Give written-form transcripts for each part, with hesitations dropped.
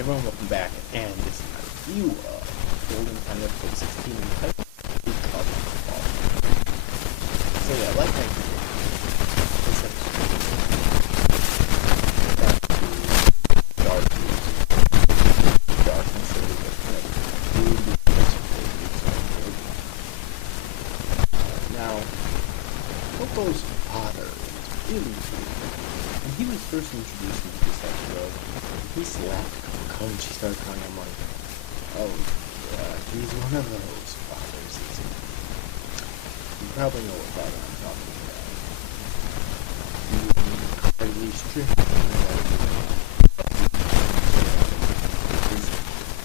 Everyone, welcome back, and this is my review of Golden Time episode 16 entitled Big Cup of Fall. So yeah, like I did, this episode is back to dark music. Darkness is kind of food now, Coco's father is really cool. When he was first introduced into this episode, he slapped Coco and she started crying. I'm like, oh yeah, he's one of those fathers, isn't he? You probably know what father I'm talking about. He would be incredibly strict and his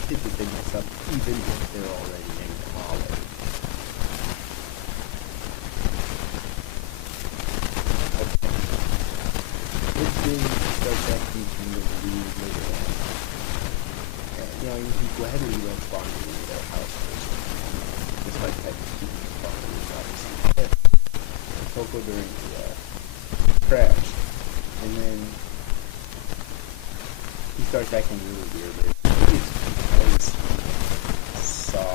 kids would big mess up even if they're already named Olive. This thing starts acting kind of weird later on. He gladly lets Bonnie into their house first, despite having to keep Bonnie was obviously dead. Coco during the crash, and then he starts acting really weird later. Because he saw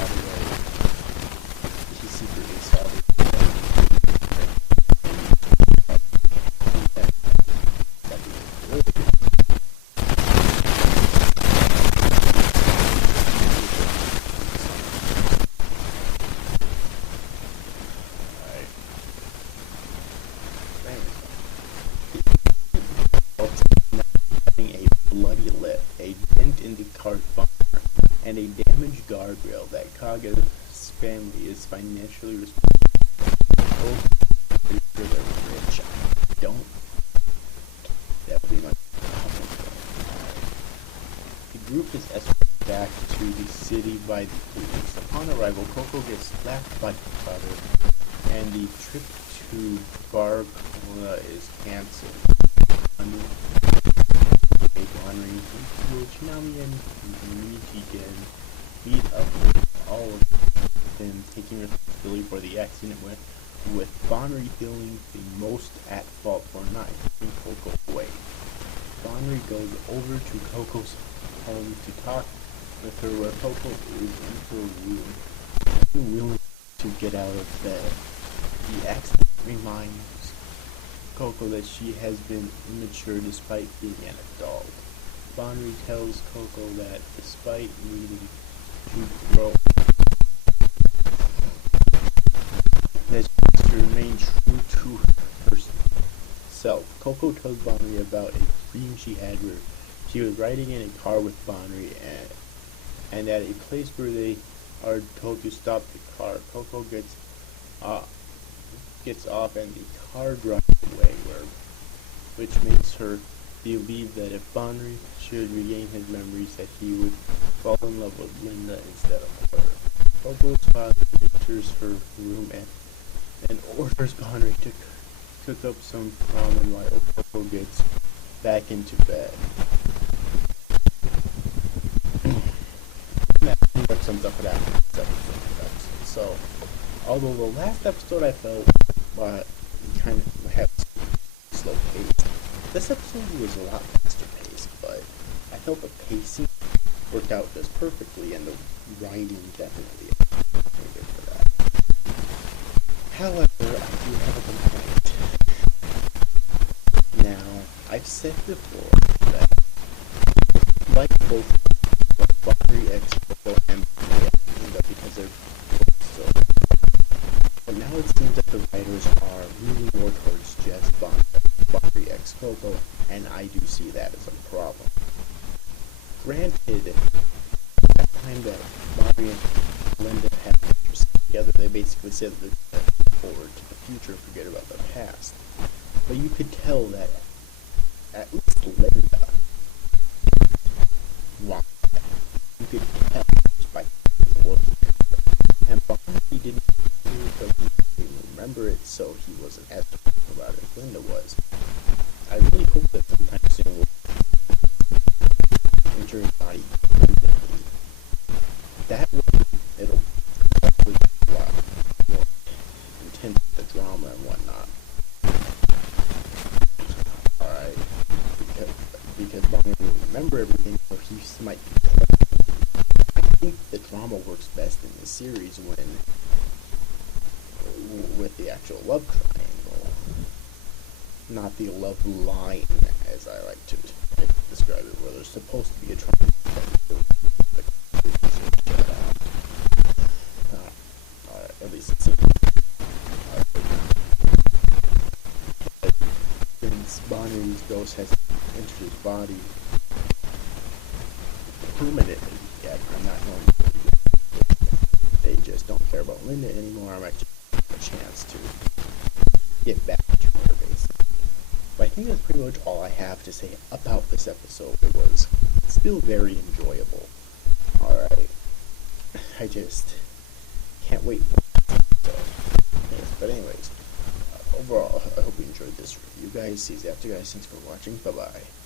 the way he secretly saw the bloody lip, a dent in the car's bumper, and a damaged guardrail that Kaga's family is financially responsible for. Pretty sure they're rich. I don't. Definitely not. The group is escorted back to the city by the police. Upon arrival, Coco gets slapped by the father, and the trip to Barcola is cancelled. Honoring Tsunami and Michigan meet up with all of them taking responsibility for the accident with Bonnery feeling the most at fault for not keeping Coco away. Bonnery goes over to Coco's home to talk with her where Coco is in her room, unwilling to get out of bed. The accident reminds Coco that she has been immature despite being an adult. Bonnery tells Coco that despite needing to grow, that she has to remain true to herself. Coco tells Bonnery about a dream she had where she was riding in a car with Bonnery and at a place where they are told to stop the car. Coco gets off and the car drives away, which makes her believe that if Bonnery should regain his memories, that he would fall in love with Linda instead of her. Coco's father enters her room and orders Bonnery to cook up some ramen while Coco gets back into bed. That pretty much sums up for that episode. So, although the last episode I felt kind of had slow pace, this episode was a lot faster paced, but I felt the pacing worked out just perfectly, and the writing definitely good for that. However, I do have a complaint. Now, I've said before that, like both Bonnery X and Linda, because they're so, but now it seems that the writers are leaning more towards just Bonnery X Coco, and I do see that as a problem. Granted, at the time that Bonnery and Linda had pictures together, they basically said that they're looking forward to the future and forget about the past. But you could tell that at least Linda wanted that. You could tell just by looking at her. And Bonnery didn't remember it, so he wasn't as talking about it as Linda was. I really hope that sometime soon we'll enter his body. That way, it'll probably be a lot more intense with the drama and whatnot. Alright, because Bonnery remember everything, or he might be told. I think the drama works best in this series when with the actual love triangle, not the love line, as I like to describe it, where there's supposed to be a triangle. At least it seems. Since Bonner's ghost has entered his body permanently, yet I'm not going to. They just don't care about Linda anymore. I'm actually a chance to get back to her, basically. But I think that's pretty much all I have to say about this episode. It was still very enjoyable. Alright. I just can't wait for it. So, yes, but anyways, overall, I hope you enjoyed this review, guys. See you after, guys. Thanks for watching. Bye-bye.